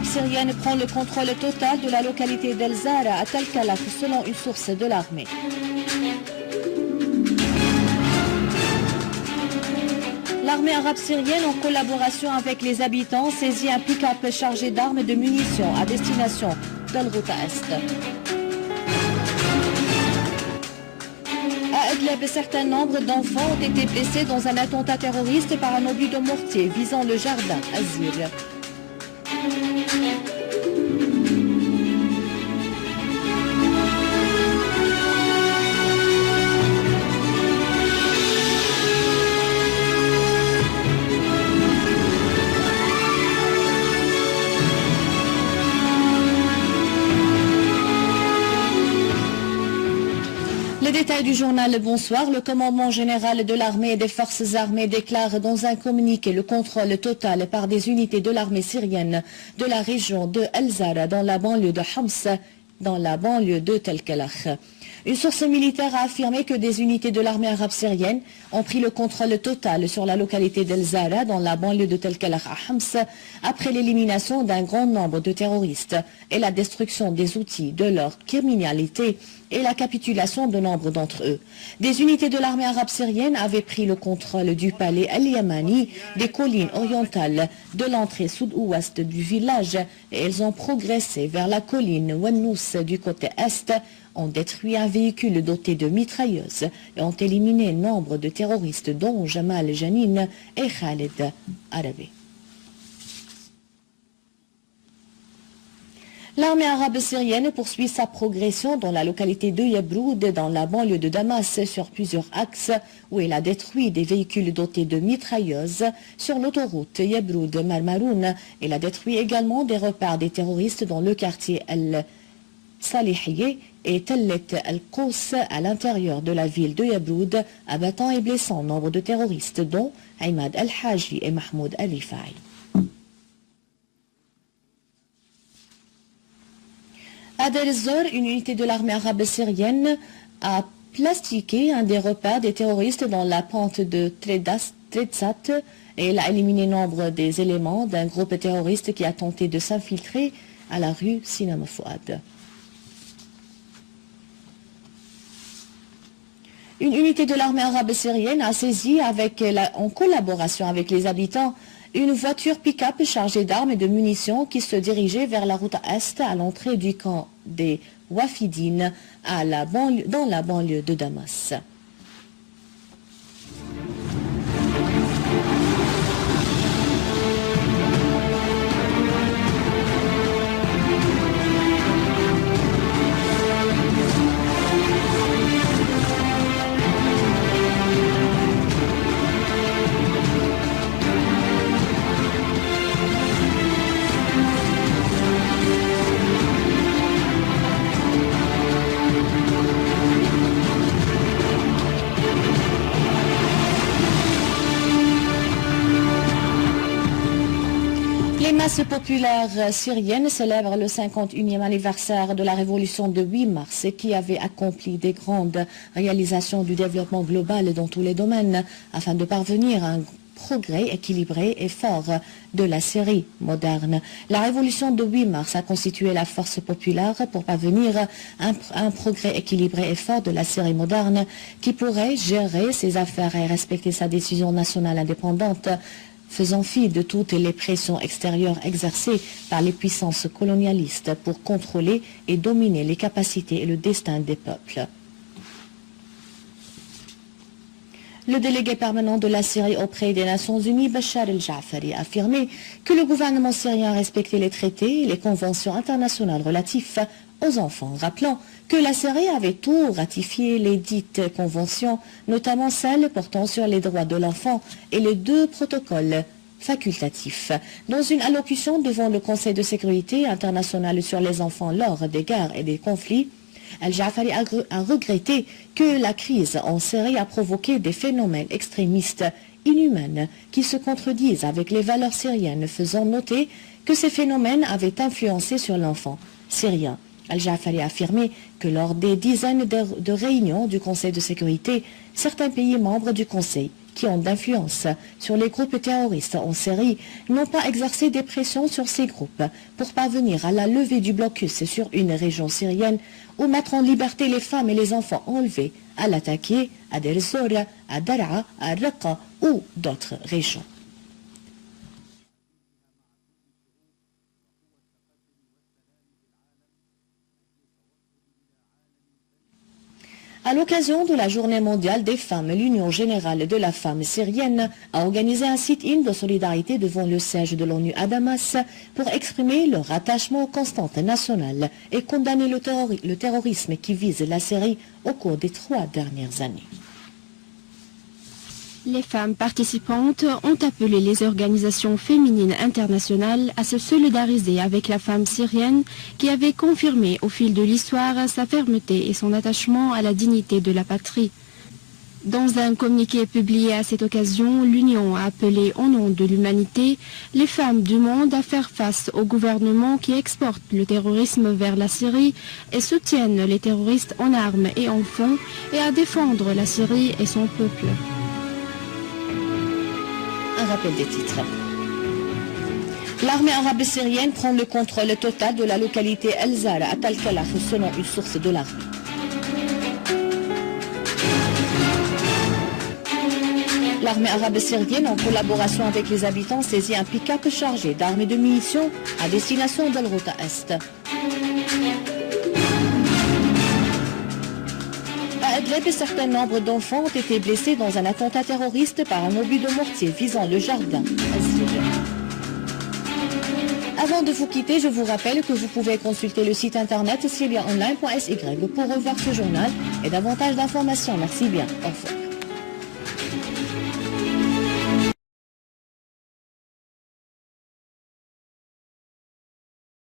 arabe syrienne prend le contrôle total de la localité d'El Zara à Tel Kalaf selon une source de l'armée. L'armée arabe syrienne, en collaboration avec les habitants, saisit un pick-up chargé d'armes et de munitions à destination d'Al Ghouta Est. À Idlib, certain nombre d'enfants ont été blessés dans un attentat terroriste par un obus de mortier visant le jardin Azir. Les détails du journal Bonsoir. Le commandement général de l'armée et des forces armées déclare dans un communiqué le contrôle total par des unités de l'armée syrienne de la région de El Zara dans la banlieue de Homs, dans la banlieue de Tel Kalach. Une source militaire a affirmé que des unités de l'armée arabe syrienne ont pris le contrôle total sur la localité d'El Zara dans la banlieue de Tel Kalach à Homs après l'élimination d'un grand nombre de terroristes et la destruction des outils de leur criminalité et la capitulation de nombre d'entre eux. Des unités de l'armée arabe syrienne avaient pris le contrôle du palais El-Yamani, des collines orientales de l'entrée sud-ouest du village et elles ont progressé vers la colline Wannous du côté est, ont détruit un véhicule doté de mitrailleuses et ont éliminé nombre de terroristes dont Jamal Janin et Khaled Arabi. L'armée arabe syrienne poursuit sa progression dans la localité de Yabroud, dans la banlieue de Damas, sur plusieurs axes où elle a détruit des véhicules dotés de mitrailleuses sur l'autoroute Yabroud-Marmaroun. Elle a détruit également des repères des terroristes dans le quartier El-Salihiyeh et Tellet El-Kous à l'intérieur de la ville de Yabroud, abattant et blessant nombre de terroristes dont Imad El-Haji et Mahmoud El-Rifai. À Deir ez-Zor, une unité de l'armée arabe syrienne a plastiqué un des repères des terroristes dans la pente de Tredzat et elle a éliminé nombre des éléments d'un groupe terroriste qui a tenté de s'infiltrer à la rue Sinam Fouad. Une unité de l'armée arabe syrienne a saisi en collaboration avec les habitants une voiture pick-up chargée d'armes et de munitions qui se dirigeait vers la route est à l'entrée du camp des Wafidines dans la banlieue de Damas. Les masses populaires syriennes célèbrent le 51e anniversaire de la révolution de 8 mars qui avait accompli des grandes réalisations du développement global dans tous les domaines afin de parvenir à un progrès équilibré et fort de la Syrie moderne. La révolution de 8 mars a constitué la force populaire pour parvenir à un progrès équilibré et fort de la Syrie moderne qui pourrait gérer ses affaires et respecter sa décision nationale indépendante, faisant fi de toutes les pressions extérieures exercées par les puissances colonialistes pour contrôler et dominer les capacités et le destin des peuples. Le délégué permanent de la Syrie auprès des Nations Unies, Bachar el-Jafari, a affirmé que le gouvernement syrien a respecté les traités et les conventions internationales relatifs aux enfants, rappelant que la Syrie avait tout ratifié les dites conventions, notamment celles portant sur les droits de l'enfant et les 2 protocoles facultatifs. Dans une allocution devant le Conseil de sécurité internationale sur les enfants lors des guerres et des conflits, El-Jafari a regretté que la crise en Syrie a provoqué des phénomènes extrémistes inhumains qui se contredisent avec les valeurs syriennes, faisant noter que ces phénomènes avaient influencé sur l'enfant syrien. El-Jafari a affirmé que lors des dizaines de réunions du Conseil de sécurité, certains pays membres du Conseil qui ont d'influence sur les groupes terroristes en Syrie n'ont pas exercé des pressions sur ces groupes pour parvenir à la levée du blocus sur une région syrienne ou mettre en liberté les femmes et les enfants enlevés à l'attaquer à Deir ez-Zor, à Daraa, à Raqqa ou d'autres régions. À l'occasion de la Journée mondiale des femmes, l'Union générale de la femme syrienne a organisé un sit-in de solidarité devant le siège de l'ONU à Damas pour exprimer leur attachement aux constantes nationales et condamner le terrorisme qui vise la Syrie au cours des 3 dernières années. Les femmes participantes ont appelé les organisations féminines internationales à se solidariser avec la femme syrienne qui avait confirmé au fil de l'histoire sa fermeté et son attachement à la dignité de la patrie. Dans un communiqué publié à cette occasion, l'Union a appelé au nom de l'humanité les femmes du monde à faire face au gouvernement qui exporte le terrorisme vers la Syrie et soutiennent les terroristes en armes et en fonds et à défendre la Syrie et son peuple. Un rappel des titres. L'armée arabe syrienne prend le contrôle total de la localité El Zara à Tal-Kalaf selon une source de l'armée. L'armée arabe syrienne, en collaboration avec les habitants, saisit un pick-up chargé d'armes et de munitions à destination d'Al-Ghouta Est. À Idlib, un certain nombre d'enfants ont été blessés dans un attentat terroriste par un obus de mortier visant le jardin. Avant de vous quitter, je vous rappelle que vous pouvez consulter le site internet syriaonline.sy pour revoir ce journal et davantage d'informations. Merci bien. Au revoir.